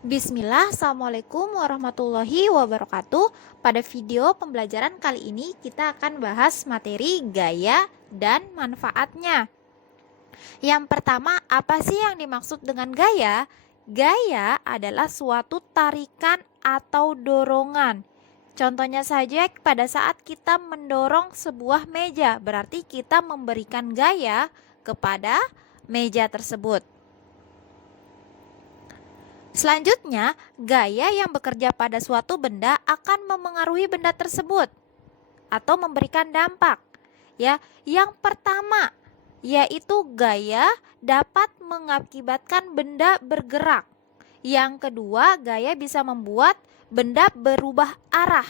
Bismillah, Assalamualaikum warahmatullahi wabarakatuh. Pada video pembelajaran kali ini kita akan bahas materi gaya dan manfaatnya. Yang pertama, apa sih yang dimaksud dengan gaya? Gaya adalah suatu tarikan atau dorongan. Contohnya saja pada saat kita mendorong sebuah meja, berarti kita memberikan gaya kepada meja tersebut. Selanjutnya, gaya yang bekerja pada suatu benda akan memengaruhi benda tersebut atau memberikan dampak. Ya, yang pertama yaitu gaya dapat mengakibatkan benda bergerak. Yang kedua, gaya bisa membuat benda berubah arah.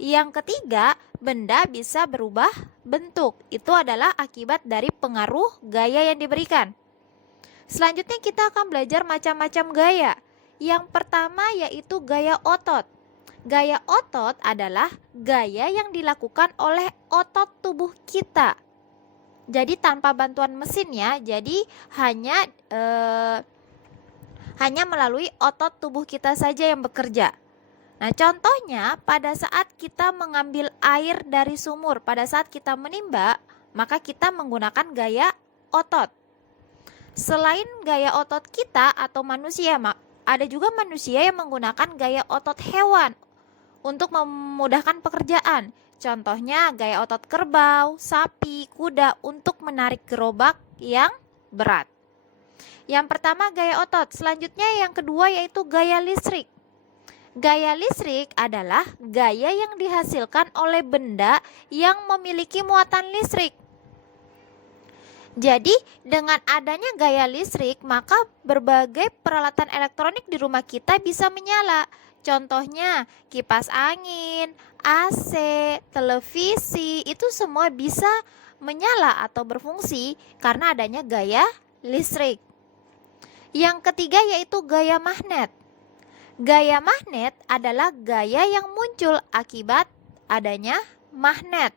Yang ketiga, benda bisa berubah bentuk. Itu adalah akibat dari pengaruh gaya yang diberikan. Selanjutnya kita akan belajar macam-macam gaya. Yang pertama yaitu gaya otot. Gaya otot adalah gaya yang dilakukan oleh otot tubuh kita. Jadi tanpa bantuan mesin ya, jadi hanya melalui otot tubuh kita saja yang bekerja. Nah, contohnya pada saat kita mengambil air dari sumur, pada saat kita menimba, maka kita menggunakan gaya otot. Selain gaya otot kita atau manusia, ada juga manusia yang menggunakan gaya otot hewan untuk memudahkan pekerjaan. Contohnya gaya otot kerbau, sapi, kuda untuk menarik gerobak yang berat. Yang pertama gaya otot, selanjutnya yang kedua yaitu gaya listrik. Gaya listrik adalah gaya yang dihasilkan oleh benda yang memiliki muatan listrik. Jadi, dengan adanya gaya listrik, maka berbagai peralatan elektronik di rumah kita bisa menyala. Contohnya, kipas angin, AC, televisi, itu semua bisa menyala atau berfungsi karena adanya gaya listrik. Yang ketiga yaitu gaya magnet. Gaya magnet adalah gaya yang muncul akibat adanya magnet.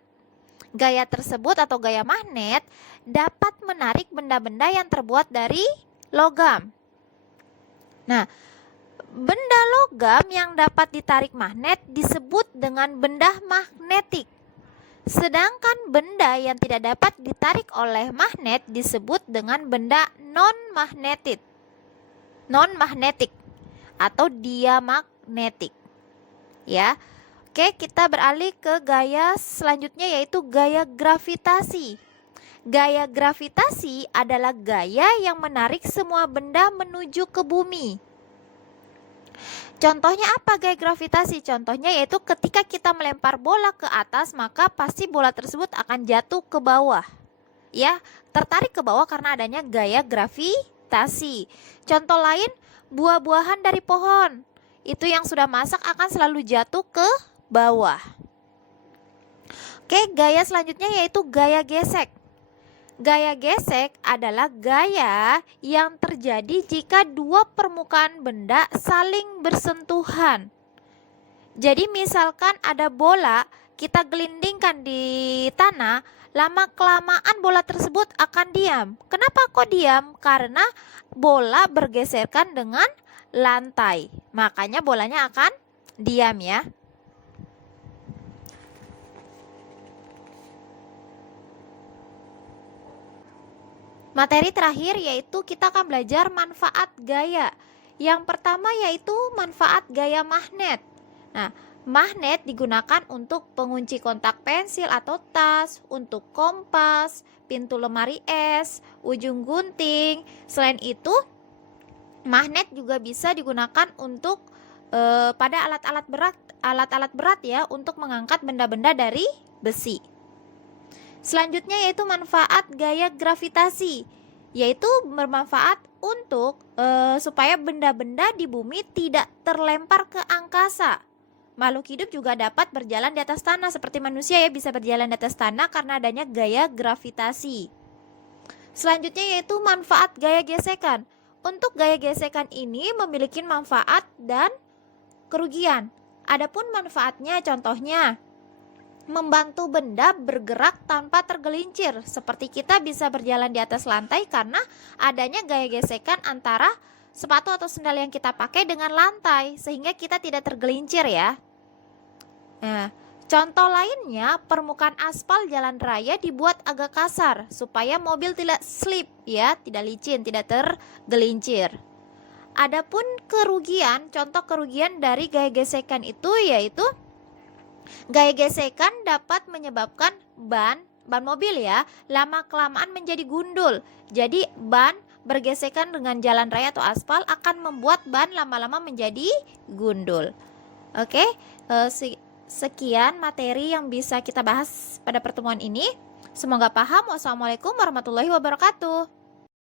Gaya tersebut atau gaya magnet dapat menarik benda-benda yang terbuat dari logam. Nah, benda logam yang dapat ditarik magnet disebut dengan benda magnetik. Sedangkan benda yang tidak dapat ditarik oleh magnet disebut dengan benda non-magnetik. Non-magnetik atau diamagnetik. Ya. Oke, kita beralih ke gaya selanjutnya yaitu gaya gravitasi. Gaya gravitasi adalah gaya yang menarik semua benda menuju ke bumi. Contohnya apa gaya gravitasi? Contohnya yaitu ketika kita melempar bola ke atas, maka pasti bola tersebut akan jatuh ke bawah. Ya, tertarik ke bawah karena adanya gaya gravitasi. Contoh lain, buah-buahan dari pohon. Itu yang sudah masak akan selalu jatuh ke bawah. Oke, gaya selanjutnya yaitu gaya gesek. Gaya gesek adalah gaya yang terjadi jika dua permukaan benda saling bersentuhan. Jadi misalkan ada bola, kita gelindingkan di tanah, lama-kelamaan bola tersebut akan diam. Kenapa kok diam? Karena bola bergeserkan dengan lantai. Makanya bolanya akan diam ya. Materi terakhir yaitu kita akan belajar manfaat gaya. Yang pertama yaitu manfaat gaya magnet. Nah, magnet digunakan untuk pengunci kontak pensil atau tas, untuk kompas, pintu lemari es, ujung gunting. Selain itu, magnet juga bisa digunakan untuk pada alat-alat berat ya, untuk mengangkat benda-benda dari besi. Selanjutnya yaitu manfaat gaya gravitasi, yaitu bermanfaat untuk supaya benda-benda di bumi tidak terlempar ke angkasa. Makhluk hidup juga dapat berjalan di atas tanah seperti manusia ya, bisa berjalan di atas tanah karena adanya gaya gravitasi. Selanjutnya yaitu manfaat gaya gesekan. Untuk gaya gesekan ini memiliki manfaat dan kerugian. Adapun manfaatnya contohnya membantu benda bergerak tanpa tergelincir. Seperti kita bisa berjalan di atas lantai karena adanya gaya gesekan antara sepatu atau sendal yang kita pakai dengan lantai sehingga kita tidak tergelincir ya. Nah, contoh lainnya, permukaan aspal jalan raya dibuat agak kasar supaya mobil tidak slip ya, tidak licin, tidak tergelincir. Adapun kerugian, contoh kerugian dari gaya gesekan itu yaitu gaya gesekan dapat menyebabkan ban mobil ya, lama-kelamaan menjadi gundul. Jadi ban bergesekan dengan jalan raya atau aspal akan membuat ban lama-lama menjadi gundul. Oke, sekian materi yang bisa kita bahas pada pertemuan ini. Semoga paham. Wassalamualaikum warahmatullahi wabarakatuh.